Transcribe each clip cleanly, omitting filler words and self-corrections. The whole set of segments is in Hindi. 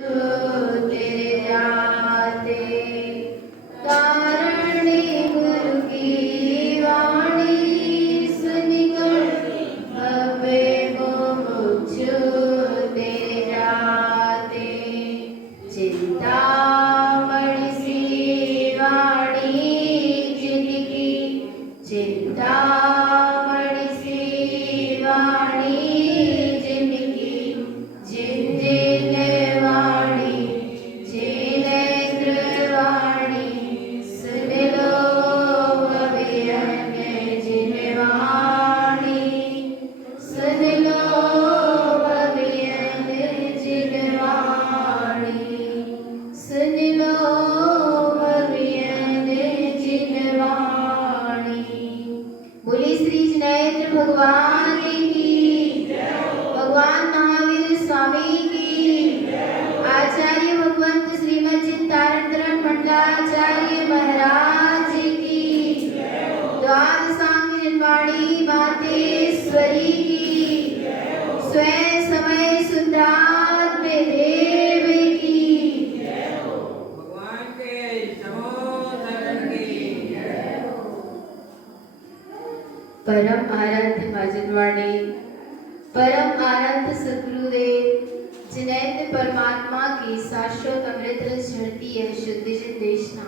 तेरे जाते कारणे गुरु की वाणी सुनिकर भवे मुझ तेरे जाते चिंतामणि सी वाणी जिनकी चिंतामणि सी वाणी जिनकी जिन जिन वाणी जिनेन्द्र वाणी सुन लो अभियन जिन वाणी सुन लो अभियन जिन वाणी सुन लो अभियन जिन वाणी। बोली श्री जिनेन्द्र भगवान की, भगवान महावीर स्वामी की, आचार्य भगवंत श्रीमद चिंतारण मंडलाचार्य महाराज की, द्वादशांग जनवाणी मातेश्वरी की, स्वयं समय शुद्धात्म देव की। भगवान के समोदरण की परम आराध्य माजनवाणी, परम आराध्य सद्गुरुदेव जिनेन्द्र परमात्मा की शाश्वत अमृत रस झरती है शुद्ध जन देशना।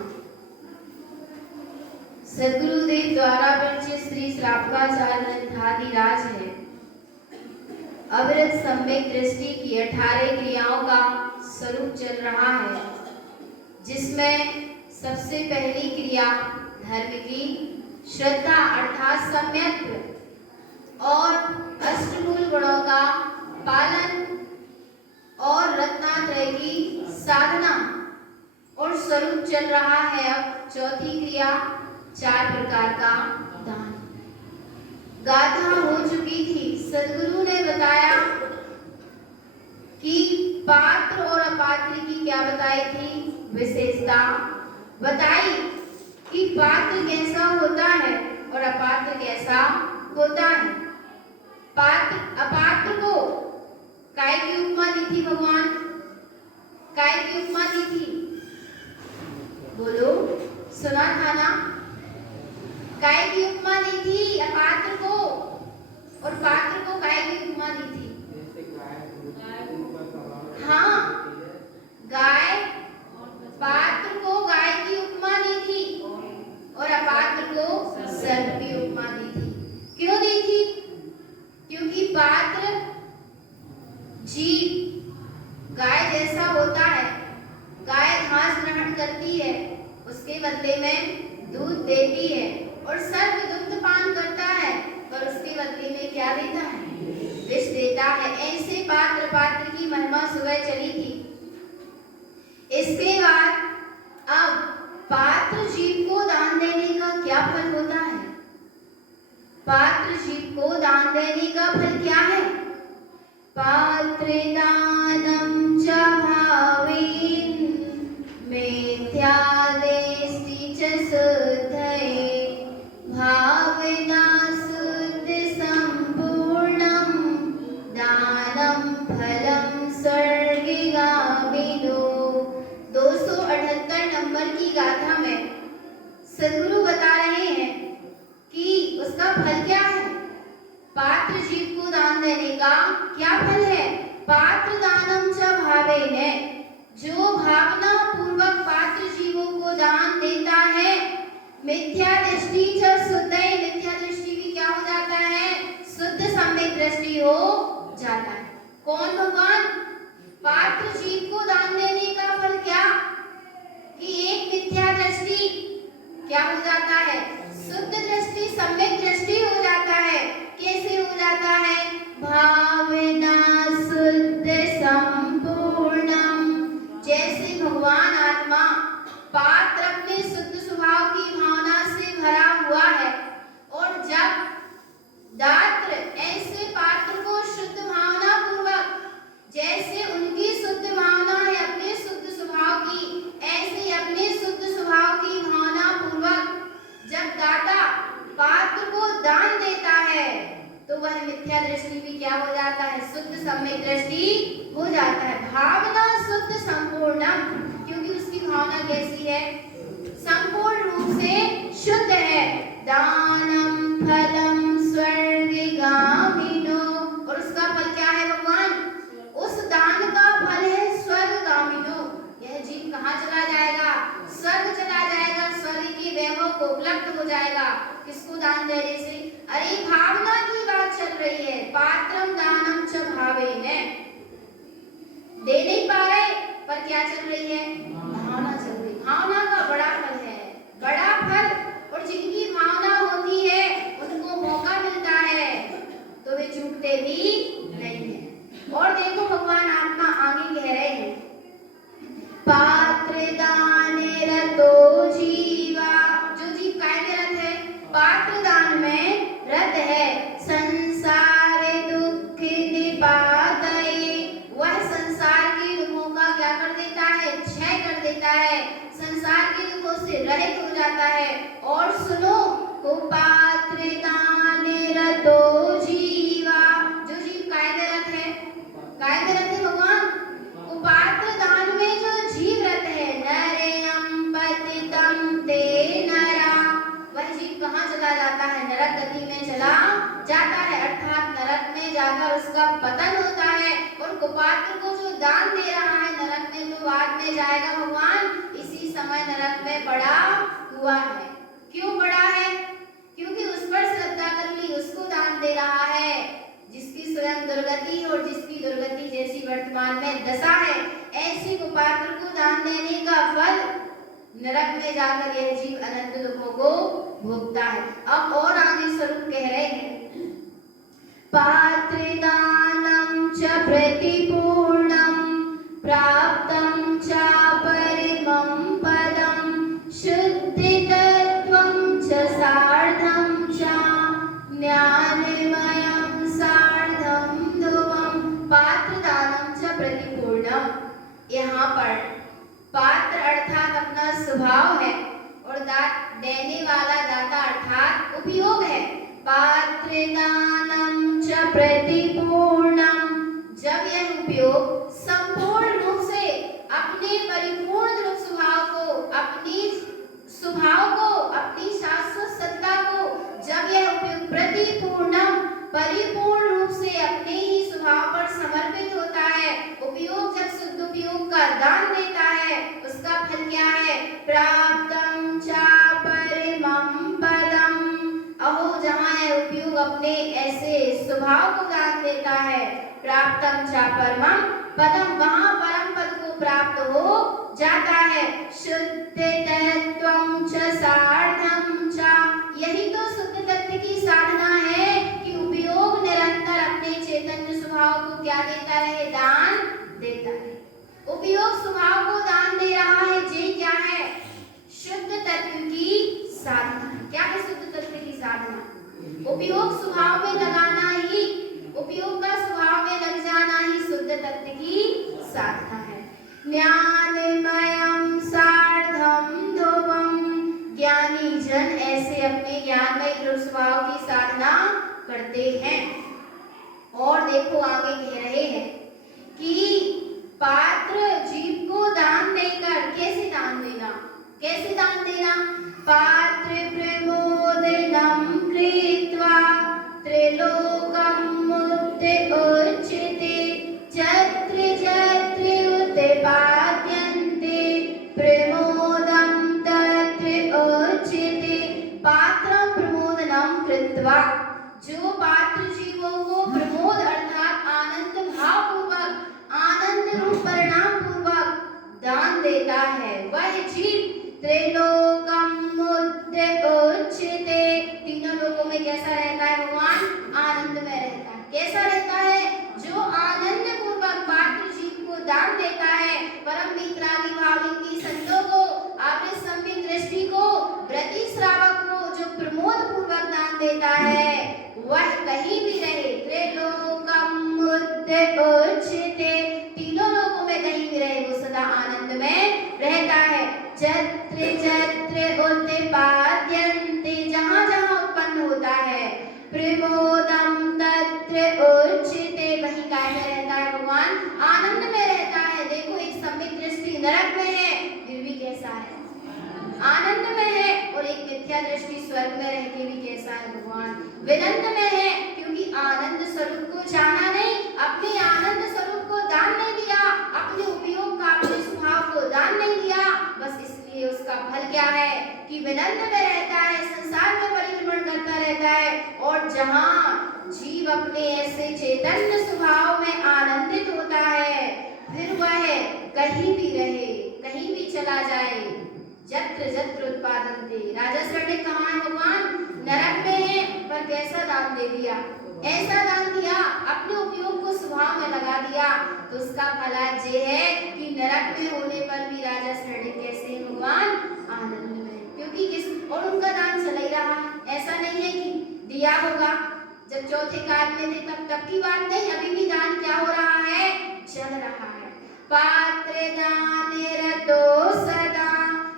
सद्गुरुदेव द्वारा विरचित श्री श्रावकाचार्य ग्रंथादिराज है। अविरत सम्यक दृष्टि की 18 क्रियाओं का स्वरूप चल रहा है, जिसमें सबसे पहली क्रिया धर्म की श्रद्धा अर्थात सम्यक और अष्टमूल गुणों का पालन और रत्नात्रय की साधना और स्वरूप चल रहा है। अब चौथी क्रिया 4 प्रकार का दान। गाथा हो चुकी थी। सद्गुरु ने बताया कि पात्र और अपात्र की क्या बताई थी विशेषता, बताई कि पात्र कैसा होता है और अपात्र कैसा होता है। पात्र अपात्र को काय की उपमा दी थी भगवान, काय की उपमा दी थी, बोलो सुना था ना। काय की उपमा दी थी अपात्र को और पात्र को काय की उपमा दी थी। हाँ, गाय, पात्र को गाय की उपमा दी थी और अपात्र को सर्प की उपमा दी थी। क्यों दी थी? क्योंकि पात्र जीव गाय जैसा होता है। गाय घास ग्रहण करती है, उसके बदले में दूध देती है, और सर्प दुग्ध पान करता है पर उसके बदले में क्या देता है? विष देता है। ऐसे पात्र पात्र की महिमा सुबह चली थी। इसके बाद अब पात्र जीव को दान देने का क्या फल होता है? पात्र जीव को दान देने का फल क्या है? पात्रदानं च भावेन मिथ्यादेष्टि च शुद्धये भावना शुद्ध संपूर्णं दानं फलं स्वर्गगामिनो। 278 नंबर की गाथा में सद्गुरु बता रहे हैं कि उसका फल क्या है। पात्र जीव को दान देने का क्या फल है? पात्र दानम च भावेन, जो भावना पूर्वक पात्र जीवों को दान देता है, मिथ्या दृष्टि च शुद्धये, मिथ्या दृष्टि भी क्या हो जाता है? शुद्ध सम्यक दृष्टि हो जाता है। कौन भगवान? पात्र जीव को दान देने का फल क्या? कि एक मिथ्या दृष्टि क्या हो जाता है? शुद्ध दृष्टि सम्यक दृष्टि हो जाता है। कैसे हो जाता है? भावना शुद्ध संपूर्णम, जैसे भगवान आत्मा पात्र अपने शुद्ध स्वभाव की भावना से भरा अवस्था कैसी है? संपूर्ण रूप से शुद्ध है। दानम फलम स्वर्गगामिनो, और उसका फल क्या है भगवान? उस दान का फल है स्वर्गगामिनो। यह जीव कहाँ चला जाएगा? स्वर्ग चला जाएगा, स्वर्ग के वैभव को उपलब्ध हो जाएगा। किसको दान देने से? अरे भावना की बात चल रही है। पात्रम दानम च भावेन, दे नहीं पा रहे पर क्या चल रही है? भावना चल रही। भावना का बड़ा फल है, बड़ा फल। और जिनकी भावना होती है उनको मौका मिलता है तो वे चूकते भी नहीं है। और देखो भगवान आत्मा आगे कह रहे हैं, पात्र दाने रतो जीवा, जो जीव काय में रत है? पात्र दान में रत है। संसार दुख निपातये, वह संसार के दुखों का क्या कर देता है? क्षय कर देता है। संसार के दुखों से रहित हो जाता है। और सुनो, कुपात्र दाने रतो जीवा, जो जीव काय में रत है? काय में रत है भगवान? कुपात्र दान में जो जीव रत है, नरयम पतितम ते नरा, वह जीव कहाँ चला जाता है? नरक गति में चला जाता है, अर्थात नरक में जाकर उसका पतन होता है। और कुपात्र को जो दान दे रहा है नरक में तो बाद में जाएगा भगवान, इसी समय नरक में पड़ा हुआ है। क्यों पड़ा है? क्योंकि उस पर श्रद्धा कर ली, उसको दान दे रहा है जिसकी स्वयं दुर्गति और जिसकी दुर्गति जैसी वर्तमान में दशा है। ऐसे कुपात्र को दान देने का फल नरक में जाकर यह जीव अनंत दुखों को भोगता है। अब और आगे स्वरूप कह रहे हैं, पात्र दानम च प्रतिपूर्णम प्राप्तम च परिमं पदम शुद्धितत्वं च सार्धं च ज्ञानमयं सार्धं ध्रुवम्। पात्र दानम च प्रतिपूर्णम, यहाँ पर पात्र अर्थात अपना स्वभाव है और देने वाला दाता अर्थात उपयोग है। पात्र दानम च प्रतिपूर्णम, जब यह उपयोग संपूर्ण रूप से अपने परिपूर्ण रूप स्वभाव को, अपनी स्वभाव को, अपनी शाश्वत सत्ता को, जब यह उपयोग प्रतिपूर्णम परिपूर्ण रूप से अपने ही स्वभाव पर समर्पित होता है, उपयोग जब शुद्ध उपयोग का दान देता है, उसका फल क्या है? प्राप्तम च परिमं पदम, अहो जहाँ यह उपयोग अपने ऐसे स्वभाव को दान देता है, प्राप्तम च परमं पदम, वहाँ परम पद को प्राप्त हो जाता है। शुद्धितत्वं च सार्धं च, यही तो शुद्ध तत्व की साधना है कि उपयोग निरंतर अपने चैतन्य स्वभाव को क्या देता रहे? दान देता रहे। उपयोग स्वभाव को दान दे रहा है, ये क्या है? शुद्ध तत्व की साधना। क्या है शुद्ध तत्व की साधना? उपयोग स्वभाव में लगाना ही, उपयोग का स्वभाव में लग जाना ही शुद्ध तत्व की साधना है। ज्ञानमयं सार्धं ध्रुवम्, ज्ञानी जन ऐसे अपने ज्ञानमय ध्रुव स्वभाव की साधना करते हैं। और देखो आगे कह रहे हैं कि पात्र जीव को दान देकर कैसे दान देना? कैसे दान देना? पात्र प्रमोदनं कृत्वा त्रिलोकं मुक्ते उच्यते यत्र यत्र उत्पाद्यन्ते प्रमोदं तत्र उच्यते। पात्रं प्रमोदनं कृत्वा, जो पात्र जीवों को प्रमोद अर्थात आनंद भाव पूर्वक, आनंद रूप परिणाम पूर्वक दान देता है, वह जीव त्रिलोकम मुक्ते उच्यते, तीनों लोकों में कैसा रहता है भगवान? आनंद में रहता है। कैसा रहता है? जो आनंद पूर्वक पात्र जीव को दान देता है, परम मित्रादि भाविनी संतों को, आपने सम्यक दृष्टि को, व्रती श्रावक को जो प्रमोद पूर्वक दान देता है, वह कहीं भी रहे, त्रिलोकम मुक्ते उच्यते, तीनों लोकों में कहीं भी रहे, वो सदा आनंद में रहता है। यत्र यत्र उत्पाद्यन्ते, जहाँ जहाँ उत्पन्न होता है, प्रमोदं तत्र उच्यते, वहीं काय में रहता है भगवान? आनंद में रहता है। देखो एक सम्यक दृष्टि नरक में है, फिर भी कैसा है? आनंद में है, और एक मिथ्या दृष्टि स्वर्ग में रह के भी कैसा है भगवान, विनंद में है, क्योंकि आनंद स्वरूप को जाना नहीं, अपने आनंद स्वरूप को दान नहीं दिया, अपने उपयोग का, अपने स्वभाव को दान नहीं दिया, बस इसलिए उसका फल क्या है कि विनंद में रहता है, संसार में परिभ्रमण करता रहता है। और जहाँ जीव अपने ऐसे चैतन्य स्वभाव में आनंदित होता है, फिर वह कहीं भी रहे, कहीं भी चला जाए, जत्र जत्र उत्पादन्ते। राजा सर ने कहा है भगवान नरक में है पर कैसा दान दे दिया, ऐसा दान दिया, अपने उपयोग को स्वभाव में लगा दिया, तो उसका फल आज ये है कि नरक में होने पर भी राजा सर ने कैसे है भगवान आनंद में, क्योंकि किस और उनका दान चल ही रहा है, ऐसा नहीं है कि दिया होगा जब चौथे काल में थे तब की बात नहीं, अभी भी दान क्या हो रहा है, चल रहा है। पात्र दान रतो सदा,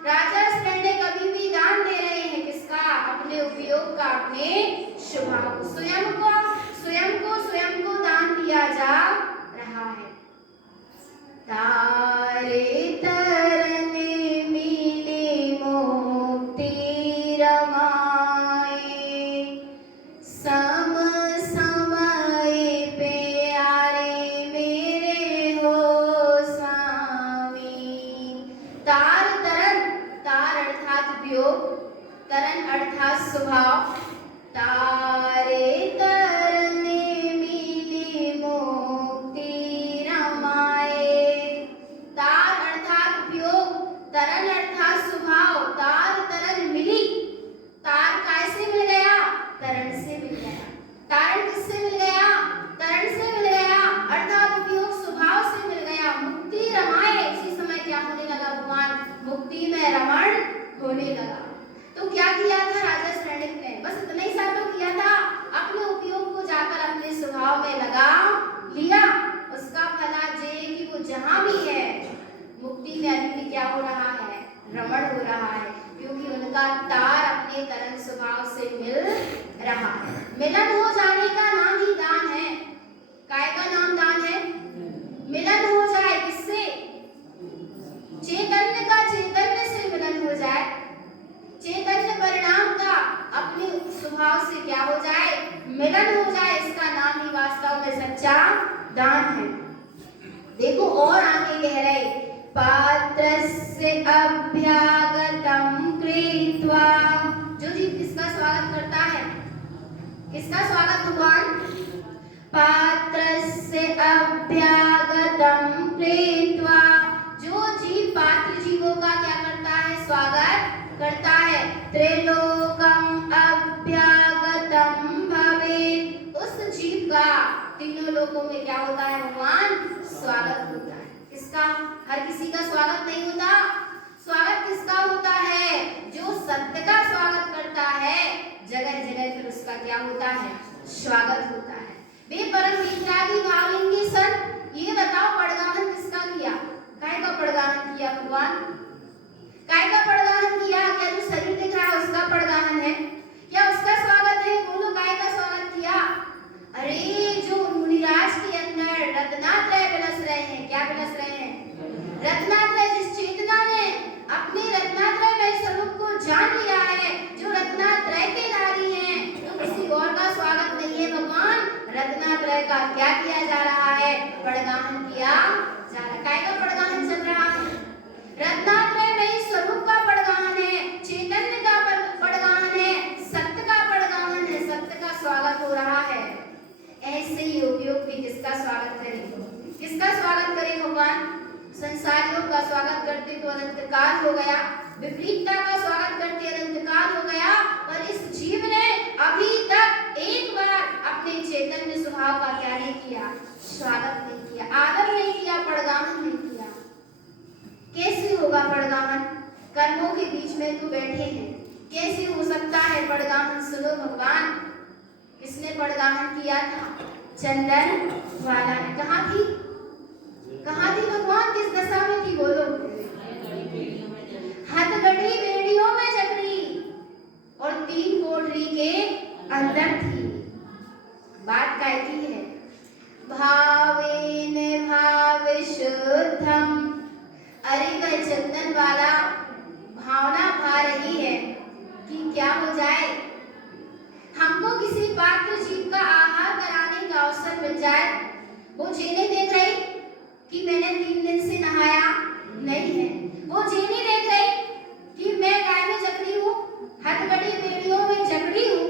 राजा श्रेणी कभी भी दान दे रहे हैं, किसका, अपने उपयोग का, अपने स्वभाव, स्वयं को दान दिया जा रहा है। तारे तरने मिले मुक्ति रमाए, सम समय पे आरे मेरे हो स्वामी। तार तरन, तार अर्थात उपयोग, तरन अर्थात स्वभाव, तारे तरने मिली मुक्ति रमाए। तार अर्थात उपयोग, तरन अर्थात स्वभाव, तार तरन मिली, तार कैसे मिल गया, तरन से मिल गया, तारण किससे मिल गया, तरन से मिल गया, अर्थात उपयोग स्वभाव से मिल गया। मुक्ति रमाए, इसी समय क्या होने लगा भगवान, मुक्ति में रमण होने लगा। तो क्या किया था राजा श्रेणी ने, बस इतना ही सा तो किया था, अपने उपयोग को जाकर अपने स्वभाव में लगा लिया, उसका फल आज ये कि वो जहां भी है मुक्ति में अभी भी क्या हो रहा है, रमण हो रहा है, क्योंकि उनका तार अपने तरन स्वभाव से मिल रहा है। मिलन हो जाने का नाम ही दान है। काय का नाम दान है, मिलन हो जाए किससे, चैतन्य का चैतन्य से मिलन हो जाए, चैतन्य परिणाम का अपने स्वभाव से क्या हो जाए, मिलन हो जाए, इसका नाम ही वास्तव में सच्चा दान है। देखो और आगे कह रहे, पात्रस्य अभ्यागतं कृत्वा, जो जीव किसका स्वागत करता है, किसका स्वागत भगवान, पात्रस्य अभ्यागतं कृत्वा, जो जीव पात्र जीवों का क्या करता है, स्वागत करता है, त्रिलोकम अभ्यागतं भवेत्, उस जीव का तीनों लोकों में क्या होता है भगवान, स्वागत होता है। किसका, हर किसी का स्वागत नहीं होता, स्वागत किसका होता है, जो सत्य का स्वागत करता है, जगह जगह फिर उसका क्या होता है, स्वागत होता है। वे परम मित्रादि भावेंगे सर, ये बताओ पड़गाहन किसका किया, काय का पड़गाहन किया भगवान, काय का पड़गाहन किया, क्या जो शरीर दिख रहा है उसका पड़गाहन है, क्या उसका स्वागत है, बोलो काय का स्वागत किया, अरे जो मुनिराज के अंदर रत्नात्रय विलस रहे हैं, क्या विलस रहे हैं, रत्नात्रय, जिस चेतना ने अपने रत्नात्रय में स्वरूप को जान लिया है, जो रत्नात्रय के धारी हैं, तो किसी और का स्वागत नहीं है भगवान, रत्नात्रय का क्या किया जा रहा है, पड़गाहन किया जा रहा है। काय का पड़गाहन चल रहा है, रत्नात्रय में ही स्वरूप का पड़गाहन है, चैतन्य का पड़गाहन है, सत्य का पड़गाहन है, सत्य का स्वागत हो रहा है। ऐसे ही उपयोग भी किसका स्वागत करें, किसका स्वागत करें भगवान, संसारियों का स्वागत करते तो अनंत काल हो गया, विपरीतता का स्वागत करते अनंत काल हो गया, पर इस जीव ने अभी तक एक बार अपने चैतन्य स्वभाव का क्या नहीं किया, स्वागत नहीं किया, आदर नहीं किया, पड़गाहन नहीं किया। कैसे होगा पड़गाहन, कर्मों के बीच में तो बैठे हैं, कैसे हो सकता है पड़गाहन, सुनो भगवान, किसने पड़गाहन किया था, चंदन वाला ने, कहाँ थी, कहाँ थी भगवान, किस दशा में थी, बोलो, हथगड़ी बेड़ियों में जकड़ी और 3 कोठरी के अंदर थी। बात काय की है, भावेन भाव शुद्धम, अरे वह चंदन वाला भावना भार क्या हो जाए, हमको किसी पात्र जीव का आहार कराने का अवसर मिल जाए। वो ये नहीं देख रही कि मैंने 3 दिन से नहाया नहीं है, वो ये नहीं देख रही कि मैं गाय में जकड़ी हूँ, हथकड़ी बेड़ियों में जकड़ी हूँ।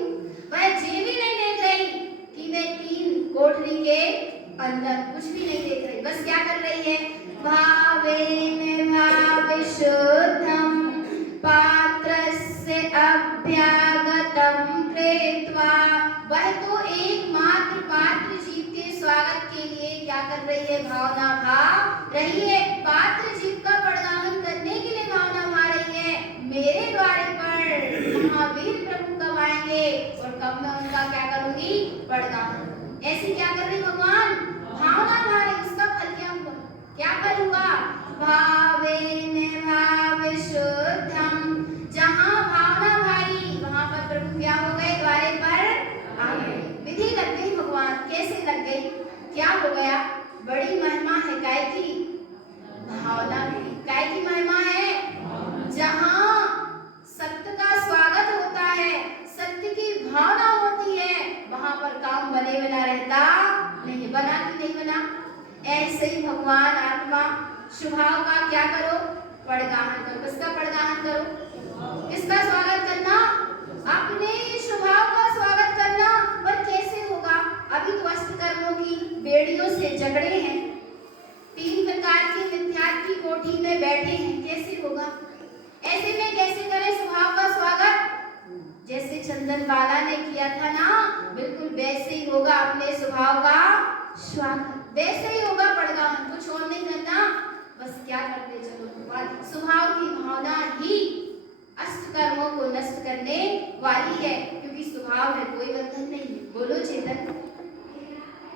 वह ये भी नहीं देख रही कि मैं 3 कोठरी के अंदर, कुछ भी नहीं देख रही। बस क्या कर रही है, भावेन भाव शुद्धम पात्रस्य अभ्यागतम कृत्वा। वह तो एकमात्र पात्र जीव के स्वागत के लिए क्या कर रही है, भावना भाव रही है। पात्र जीव का पड़गाहन करने के लिए भावना भा रही है। मेरे द्वारे पर महावीर प्रभु कब आएंगे और कब मैं उनका क्या करूंगी, पड़गाहन। ऐसी क्या कर रही भगवान, भावना भा रही। उसका फल क्या हुआ, क्या फल हुआ, भावेन भाव शुद्धम। जहाँ भावना भाई वहां पर प्रभु क्या हो गए, द्वारे पर आ गए। विधि लग गई भगवान, कैसे लग गई, क्या हो गया, बड़ी महिमा है काय की, भावना की। काय की महिमा है, जहाँ सत्य का स्वागत होता है, सत्य की भावना होती है, वहां पर काम बने बिना रहता नहीं। बना कि नहीं बना, ऐसे ही भगवान आत्मा स्वभाव का क्या करो, पड़गाहन करो। किसका पड़गाहन करो, किसका स्वागत करना, अपने स्वभाव का स्वागत करना। पर कैसे होगा, अभी तो अष्ट कर्मों की बेड़ियों से जकड़े हैं, 3 प्रकार की मिथ्यात्व की कोठी में बैठे हैं, कैसे होगा, ऐसे में कैसे करें स्वभाव का स्वागत। जैसे चंदन बाला ने किया था ना, बिल्कुल वैसे ही होगा अपने स्वभाव का स्वागत, वैसे ही होगा पड़गाहन, कुछ और नहीं करना। बस क्या करते चलो, स्वभाव की भावना ही अष्ट कर्मों को नष्ट करने वाली है, क्योंकि स्वभाव में कोई बंधन नहीं है। बोलो चेतन,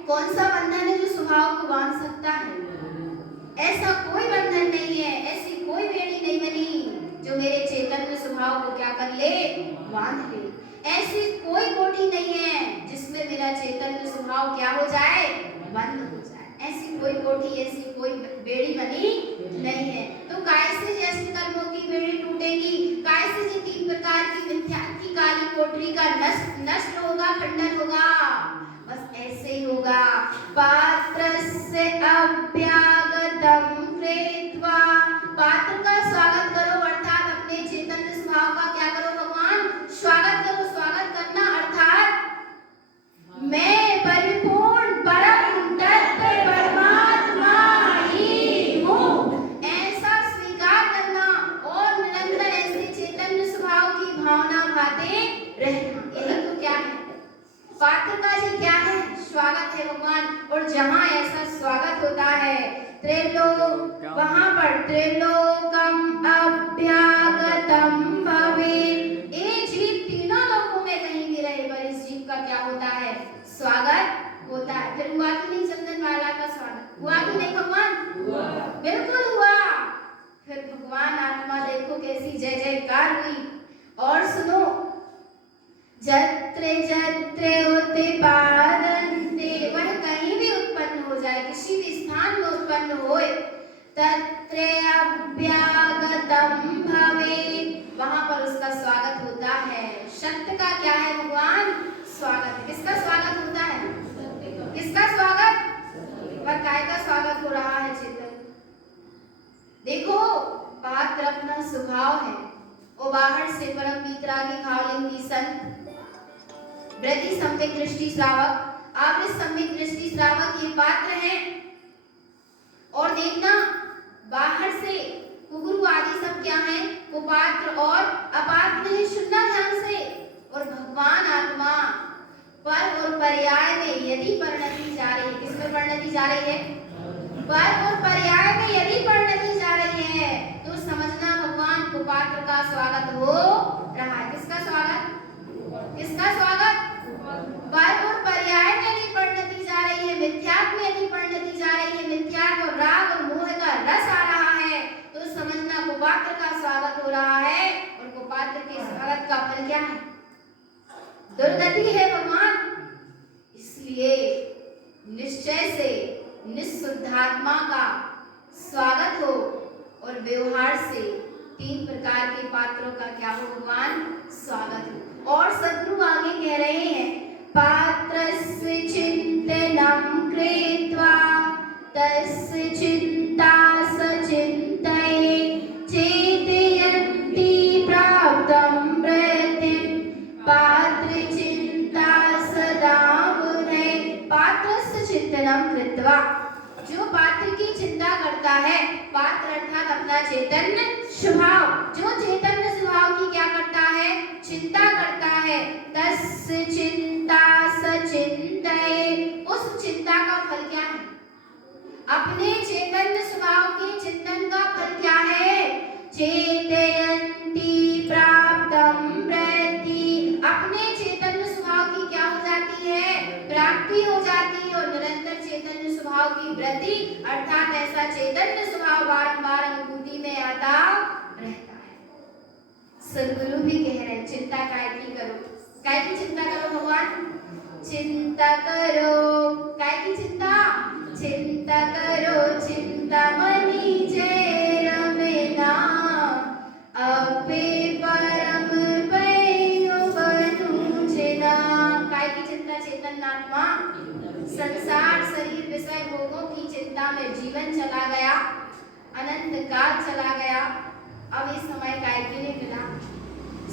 कौन सा बंधन है जो स्वभाव को बांध सकता है, ऐसा कोई बंधन नहीं है, ऐसी कोई बेड़ी नहीं बनी जो मेरे चेतन में स्वभाव को क्या कर ले, बांध ले। ऐसी कोई कोठी नहीं है जिसमें मेरा चेतन में स्वभाव क्या हो जाए, बंद हो जाए। ऐसी कोई कोठी, ऐसी कोई बेड़ी बनी नहीं है। तो काय से ये अष्ट कर्मों की बेड़ी टूटेगी, काय से ये 3 प्रकार की मिथ्या की काली कोठरी का नष्ट होगा, खंडन होगा। बस ऐसे ही होगा, पात्रस्य अभ्यागतम कृत्वा। पात्र का स्वागत करो, अर्थात अपने चेतन स्वभाव का क्या करो भगवान, स्वागत करो। स्वागत करना अर्थात मैं परिपूर्ण परम तत्व परमात्मा ही हूँ, ऐसा स्वीकार करना और निरंतर ऐसे चैतन्य स्वभाव की भावना भाते रहना। यही तो क्या है, पात्र का जी क्या है, स्वागत है भगवान। और जहाँ ऐसा स्वागत होता है त्रिलोक, वहां पर त्रिलोकम अभ्यागतम भवेत्। ये जीव तीनों लोकों में कहीं भी रहे, पर इस जीव का क्या होता है, स्वागत होता है। फिर हुआ कि नहीं चंदन वाला का स्वागत, हुआ कि नहीं भगवान, हुआ, बिल्कुल हुआ। फिर भगवान आत्मा देखो कैसी जय जयकार हुई। और सुनो, जत्रे जत्रे उत्पादन्ते, वह कहीं भी उत्पन्न हो जाए, किसी भी स्थान में उत्पन्न होए, तत्रे अभ्यागतम भवेत्, वहां पर उसका स्वागत होता है। सत्य का क्या है भगवान, स्वागत है। किसका स्वागत होता है, किसका स्वागत, पर काय का स्वागत हो रहा है चेतन। देखो पात्र अपना स्वभाव है, और बाहर से परम वीतरागी भावलिंगी संत वृद्धि सम्यक दृष्टि श्रावक, आवृत सम्यक दृष्टि श्रावक ये पात्र हैं। और देखना बाहर से कुगुरु आदि सब क्या हैं, कुपात्र और अपात्र नहीं, सुनना ध्यान से। और भगवान आत्मा पर और पर्याय में यदि परिणति जा रही है, किसमें परिणति जा रही है, पर और पर्याय में यदि परिणति जा रही है, तो समझना भगवान कुपात्र का स्वागत हो रहा है। किसका स्वागत, किसका स्वागत, पर और पर्याय में यदि परिणति जा रही है, मिथ्यात्व में यदि परिणति जा रही है, मिथ्यात्व और राग और मोह का रस आ रहा है, तो समझना कुपात्र का स्वागत हो रहा है। और कुपात्र के स्वागत का फल क्या है, दुर्गति है भगवान। इसलिए निश्चय से निःशुद्धात्मा का स्वागत हो और व्यवहार से तीन प्रकार के पात्रों का क्या हो भगवान स्वागत हो। और सद्गुरु आगे कह रहे हैं पात्रस्य चिंतनं कृत्वा तस्य चिंता सचिन्तये चेतयन्ति प्राप्तं वृत्तिं पात्र चिंता सदा मुने। पात्रस्य चिंतनं कृत्वा, जो पात्र की चिंता करता है, पात्र अर्थात अपना चैतन्य स्वभाव, जो चैतन्य स्वभाव की क्या करता है चिंता करता है, तस्य चिंता सचिन्तये, उस चिंता का फल क्या है, अपने चैतन्य स्वभाव के चिंतन का फल क्या है, चेतयन्ति प्राप्तं वृत्ति, अपने चैतन्य स्वभाव की क्या हो जाती है प्राप्ति हो जाती है। और निरंतर चैतन्य स्वभाव की वृद्धि अर्थात ऐसा चैतन्य स्वभाव बारंबार अनुभूति में आता रहता है। सद्गुरु भी कह रहे हैं चिंता काय की करो, काय की चिंता करो भगवान, चिंता करो, काय की चिंता, चिंता करो चिंतामणि जय रमेना अपे परम पयो बनुजना। काय की चिंता, चेतन आत्मा संसार शरीर विषय भोगों की चिंता में जीवन चला गया, अनंत काल चला गया। अब इस समय काय के लिए मिला,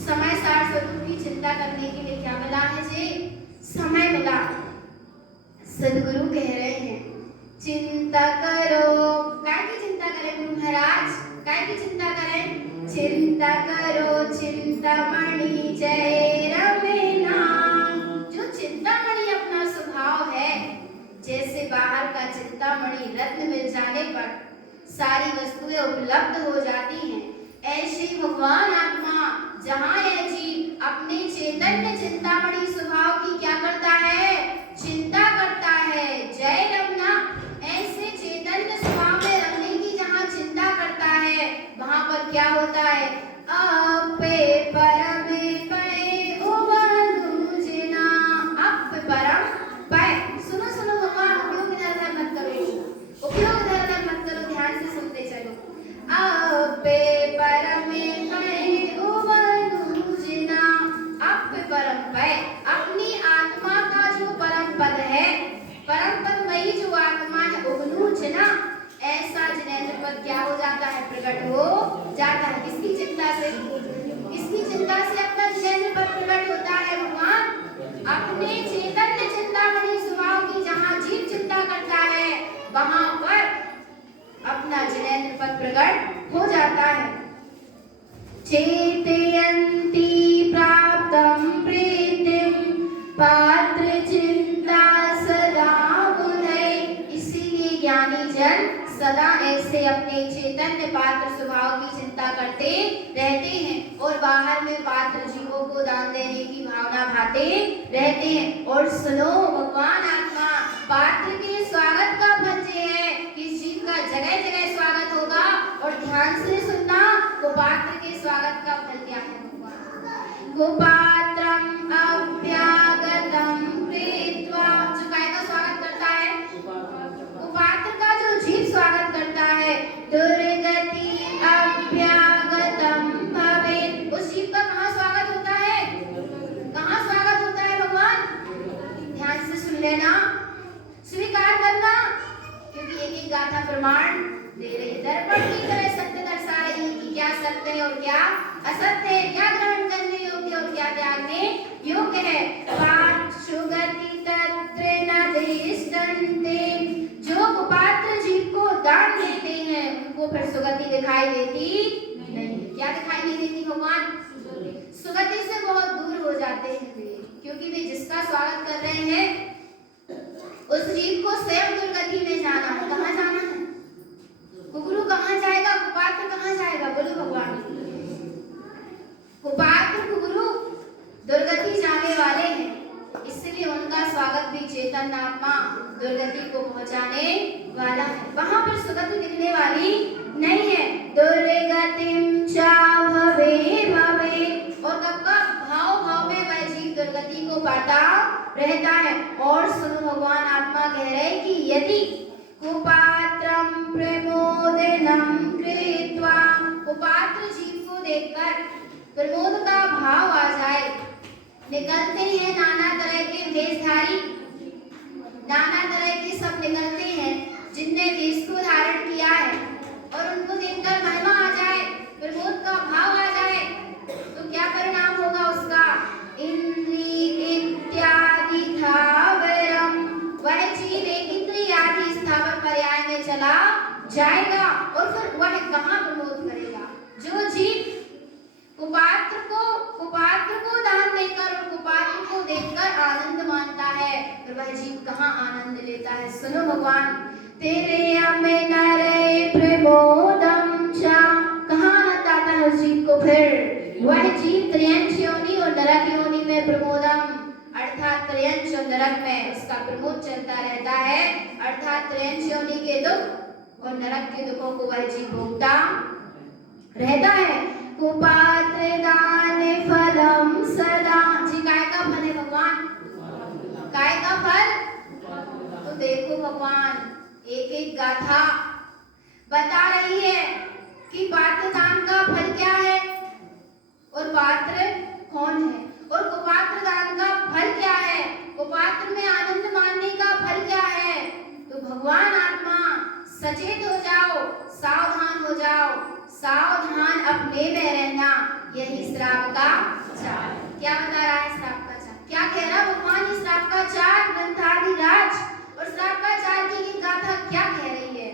समय सार स्वरूप की चिंता करने के लिए क्या मिला है जी, समय मिला। सद्गुरु कह रहे हैं चिंता करो, काय की चिंता करें गुरु महाराज, काय की चिंता करें, चिंता करो चिंतामणि जय रमेना। जो चिंतामणि अपना स्वभाव है, जैसे बाहर का चिंतामणि रत्न मिल जाने पर सारी वस्तुएं उपलब्ध हो जाती हैं, ऐसे भगवान आत्मा जहाँ यह जीव अपने चैतन्य चिंतामणि स्वभाव की क्या करता है चिंता करता है, जय रमना, ऐसे चैतन्य स्वभाव में रखने की जहाँ चिंता करता है वहां पर क्या होता है, अपे परमे पय उबनुजना। अप परम पय, सुनो सुनो भगवान, उपयोग इधर मत करो, उपयोग इधर मत करो, ध्यान से सुनते चलो। अपे परमे पय उबनुजना, अप परम पय, अपनी आत्मा का जो परम पद है, परम पदमयी जो आत्मा है उबनुजना, ऐसा जिनेन्द्र पद क्या हो जाता है प्रकट हो जाता है। किसकी चिंता से, किसकी चिंता से अपना जिनेन्द्र पद प्रकट होता है भगवान, अपने चैतन्य चिंतामणि स्वभाव की जहाँ जीव चिंता करता है वहां पर अपना जिनेन्द्र पद प्रकट हो जाता है। चेतयन्ति प्राप्तं प्रीतिं पात्र चिंता सदा मुने। इसीलिए ज्ञानी जन सदा ऐसे अपने चैतन्य पात्र स्वभाव की चिंता करते रहते हैं और बाहर में पात्र जीवों को दान देने की भावना भाते रहते हैं। और सुनो भगवान आत्मा, पात्र के स्वागत का फल है कि जीव का जगह जगह स्वागत होगा। और ध्यान से सुनना, कुपात्र के स्वागत का फल क्या है भगवान, कुपात्रम अभ्यागतम कृत्वा, जो काय का स्वागत करता है, कुपात्र का जो जीव स्वागत करता है, दुर्गति अभ्यागतम भवेत्, उस जीव का कहाँ स्वागत होता है, कहाँ स्वागत होता है भगवान, ध्यान से सुन लेना, स्वीकार करना, क्योंकि एक एक गाथा प्रमाण दे रही, दर्पण की तरह सत्य दर्शा रही है कि क्या सत्य है और क्या असत्य है, क्या ग्रहण करने योग्य और क्या त्यागने योग्य है। पार्श्वगति तत्र न देष्टन्ते, जो कुपात्र जीव को दान देते हैं उनको फिर सुगति दिखाई देती नहीं। क्या दिखाई नहीं देती भगवान, सुगति से बहुत दूर हो जाते हैं वे, क्योंकि वे जिसका स्वागत कर रहे हैं उस जीव को स्वयं दुर्गति में जाना है। कहाँ जाना है, कुकुरु कहाँ जाएगा, कुपात्र कहाँ जाएगा, बोलो भगवान, कुपात्र कुकुरु दुर्गति जाने वाले हैं, इसलिए उनका स्वागत भी चेतन आत्मा दुर्गति को पहुंचाने वाला है, वहां पर सुगति दिखने वाली नहीं है। दुर्गतिम चा भवे भवे, और कब भाव भाव में वह जीव दुर्गति को पाता रहता है। और सुनो भगवान आत्मा कह रहे कि यदि कुपात्रम प्रमोदनम कृत्वा, कुपात्र जीव प्रमोद का भाव आ जाए। निकलते हैं नाना तरह के वेशधारी, नाना तरह के सब निकलते हैं जिनने वेश को धारण किया है, और उनको देखकर महिमा आ जाए, प्रमोद का भाव आ जाए, तो क्या परिणाम होगा उसका? इंद्री इत्यादि थावरम, वह जीव एक इंद्री आदि स्थावर पर्याय में चला जाएगा। और फिर वह कहाँ प्रमोद करेगा? जो जीव कुपात्र को दान देकर और कुपात्र को देखकर आनंद मानता है, फिर वह जीव कहाँ आनंद लेता है? सुनो भगवान, तेरे अमे नरे प्रमोदम चा, कहाँ आनंद आता है उस जीव को? फिर वह जीव त्रयंश योनि और नरक योनि में प्रमोदम, अर्थात त्रयंश और नरक में उसका प्रमोद चलता रहता है, अर्थात त्रयंश योनि के दुख और नरक के दुखों को वह जीव भोगता रहता है। कुपात्र दान फलम सदा, जी काय का फल है भगवान? काय का फल? तो देखो भगवान एक एक गाथा बता रही है कि पात्र दान का फल क्या है और पात्र कौन है, और कुपात्र दान का फल क्या है, कुपात्र में आनंद मानने का फल क्या है। तो भगवान आत्मा सचेत हो जाओ, सावधान हो जाओ, सावधान अपने में रहना, यही श्राप का चाल। क्या बता रहा है श्राप का चाल? क्या कह रहा भगवान? इस श्राप का चाल ग्रंथाधिराज और श्राप का चाल की ये गाथा क्या कह रही है?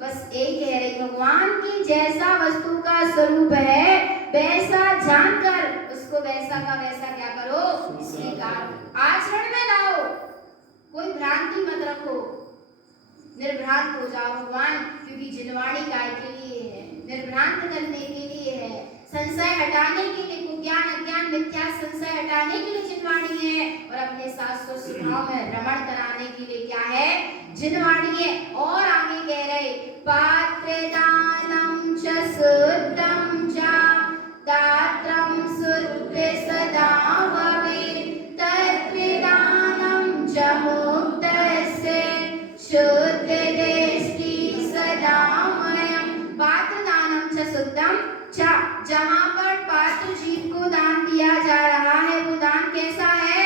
बस यही कह रही भगवान की जैसा वस्तु का स्वरूप है वैसा जानकर उसको वैसा का वैसा क्या करो? स्वीकार, आचरण में लाओ, कोई भ्रांति मत रखो, निर्भ्रांत हो जाओ भगवान, क्योंकि जिनवाणी काय के लिए है? निर्भ्रांत करने के लिए है, संशय हटाने के लिए, कुज्ञान अज्ञान मिथ्या संशय हटाने के लिए जिनवाणी है, और अपने शास्त्र स्वभाव में भ्रमण कराने के लिए क्या है? जिनवाणी है। और आगे कह रहे पात्र दानम च शुद्धम च दात्रम शुद्ध सदा भवेत् तत्त्वदानं च मुक्तस्य शुद्ध दृष्टि सदा मयम्। पात्र दानम च शुद्धम च, जहाँ पर पात्र जीव को दान दिया जा रहा है वो दान कैसा है?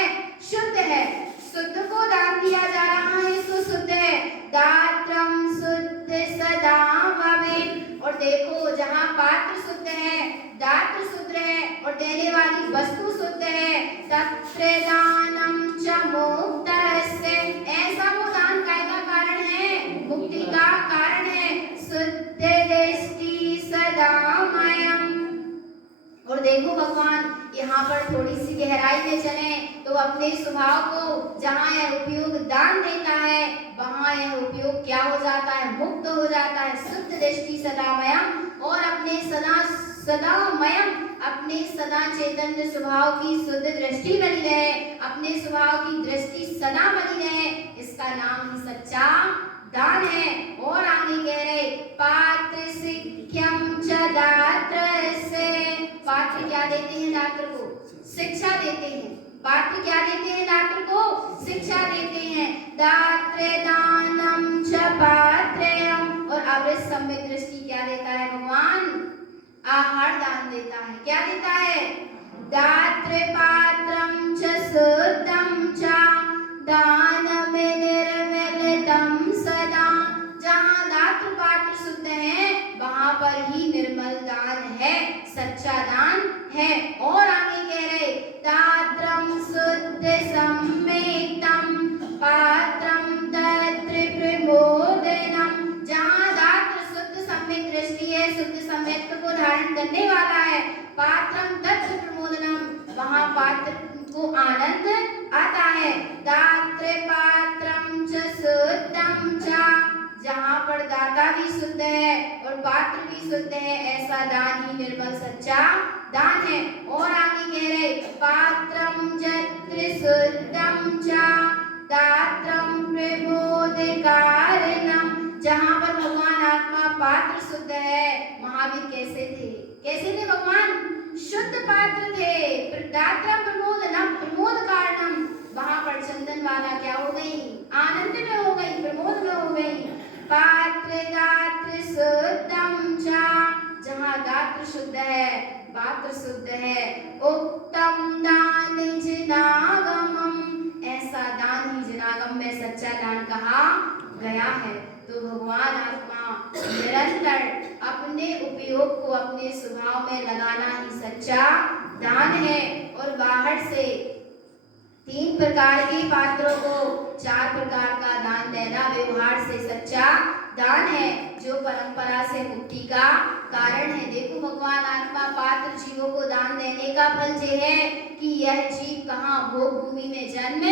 शुद्ध है। शुद्ध को दान दिया जा रहा है तो शुद्ध है। दात्रम शुद्ध सदा भवेत्, और देखो जहाँ पात्र शुद्ध है, दात्र शुद्ध है और देने वाली वस्तु शुद्ध है, तत्र दानम च मुक्तस्य, ऐसा वो दान का कारण है? मुक्ति का कारण है। शुद्ध दृष्टि सदा मयम्। और देखो भगवान यहाँ पर थोड़ी सी गहराई में चले तो अपने स्वभाव को जहाँ यह उपयोग दान देता है वहाँ यह उपयोग क्या हो जाता है? मुक्त हो जाता है। शुद्ध दृष्टि सदामयम, और अपने सदामयम, अपने सदा चैतन्य स्वभाव की शुद्ध दृष्टि बनी रहे, अपने स्वभाव की दृष्टि सदा बनी रहे, इसका नाम ही सच्चा दान है। और आगे कह रहे पात्र शिक्षम च दात्रस्य, पात्र क्या देते हैं दात्र को? शिक्षा देते हैं। पात्र क्या देते हैं दात्र को? शिक्षा देते हैं। दात्र दानम च पात्रयम्, और अमृत सम्यक दृष्टि क्या देता है भगवान? आहार दान देता है। क्या देता है? दात्र पात्रम च शुद्धम च दानम निर्मलतम सदा, जहाँ दात्र पात्र शुद्ध है वहाँ पर ही निर्मल दान है, सच्चा दान है। और आगे कह रहे दात्रम शुद्ध सम्यक्तम पात्रम तत्र प्रमोदनम, जहाँ दात्र शुद्ध सम्यक दृष्टि है, शुद्ध सम्यक को धारण करने वाला है, पात्रम तत्र प्रमोदनम, वहाँ पात्र को आनंद आता है। दात्र पात्रम च शुद्धम च, जहाँ पर दाता भी शुद्ध है और पात्र भी शुद्ध है, ऐसा दान ही निर्मल सच्चा दान है। और आगे कह रहे पात्रम जत्र शुद्धम च दात्रम प्रमोद कारणम, जहाँ पर भगवान आत्मा पात्र शुद्ध है। महावीर कैसे थे? कैसे थे भगवान? शुद्ध पात्र थे। दात्रम प्रमोदनम, प्रमोद कारणम, वहाँ पर चंदन वाला क्या हो गई? आनंद में हो गई, प्रमोद में हो गई। पात्र दात्र शुद्धम च, जहाँ दात्र शुद्ध है पात्र शुद्ध है। उत्तम दान जिनागमम, ऐसा दान ही जिनागम में सच्चा दान कहा गया है। तो भगवान आत्मा निरंतर अपने उपयोग को अपने स्वभाव में लगाना ही सच्चा दान है। और बाहर से 3 प्रकार के पात्रों को 4 प्रकार का दान देना व्यवहार से सच्चा दान है, जो परंपरा से मुक्ति का कारण है। देखो भगवान आत्मा पात्र जीवों को दान देने का फल ये है कि यह जीव कहाँ भोग भूमि में जन्म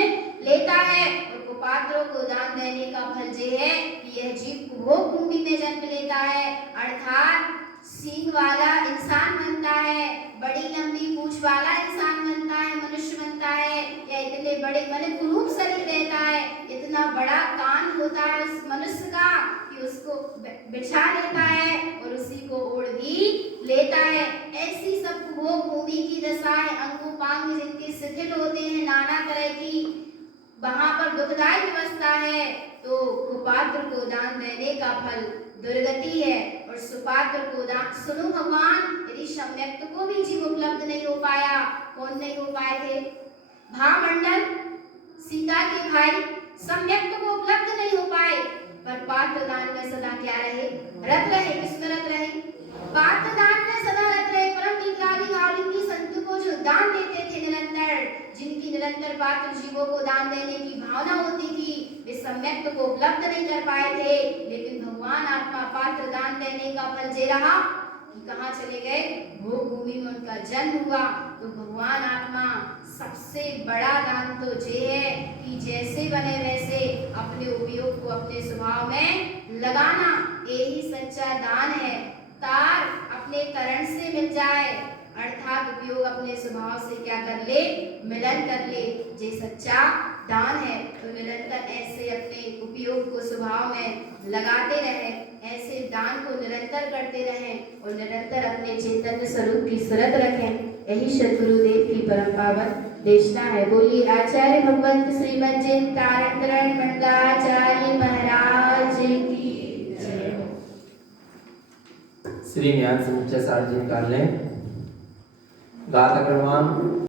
लेता है, और कुपात्रों को दान देने का फल ये है कि यह जीव भोग भूमि में जन्म लेता है, अर्थात सींग वाला इंसान बनता है, बड़ी लंबी पूंछ वाला इंसान बनता है, मनुष्य बनता है, या इतने बड़े माने कुरूप शरीर रहता है, इतना बड़ा कान होता है उस मनुष्य का कि उसको बिछा लेता है और उसी को ओढ़ भी लेता है। ऐसी सब भोग भूमि की दशा है, अंगोपांग जिनके शिथिल होते हैं, नाना तरह की वहां पर दुखदायी व्यवस्था है। तो कुपात्र को दान देने का फल दुर्गति है, और सुपात्र को दान, सुनो भगवान, यदि सम्यक्त को भी जीव उपलब्ध नहीं हो पाया, कौन नहीं हो पाए थे? भामंडल सीता के भाई सम्यक्त को उपलब्ध नहीं हो पाए, पर पात्र दान में सदा क्या रहे? रत रहे। किसमें रत रहे? पात्र दान में सदा रत रहे। परम वितरागी भावलिंगी संत को जो दान देते थे निरंतर, जिनकी निरंतर पात्र जीवों को दान देने की भावना होती थी, वे सम्यक्त को उपलब्ध नहीं कर पाए थे। लेकिन भगवान आत्मा पात्र दान देने का फल जे रहा कि कहाँ चले गए? भोग भूमि में उनका जन्म हुआ। तो भगवान आत्मा सबसे बड़ा दान तो ये है कि जैसे बने वैसे अपने उपयोग को अपने स्वभाव में लगाना, यही सच्चा दान है। तार अपने करण से मिल जाए, अर्थात उपयोग अपने स्वभाव से क्या कर ले? मिलन कर ले, ये सच्चा दान है। तो निरंतर ऐसे अपने उपयोग को स्वभाव में लगाते रहे, ऐसे दान को निरंतर करते रहें और निरंतर अपने चैतन्य स्वरूप की सुरत रखें। यही सद्गुरुदेव की परम पावन देशना है। बोलिए आचार्य भगवंत श्रीमद जिन तारण मंडलाचार्य महाराज की जय। श्री ज्ञान समुच्चय सार्वजनिक कार्यालय गाथा क्रमांक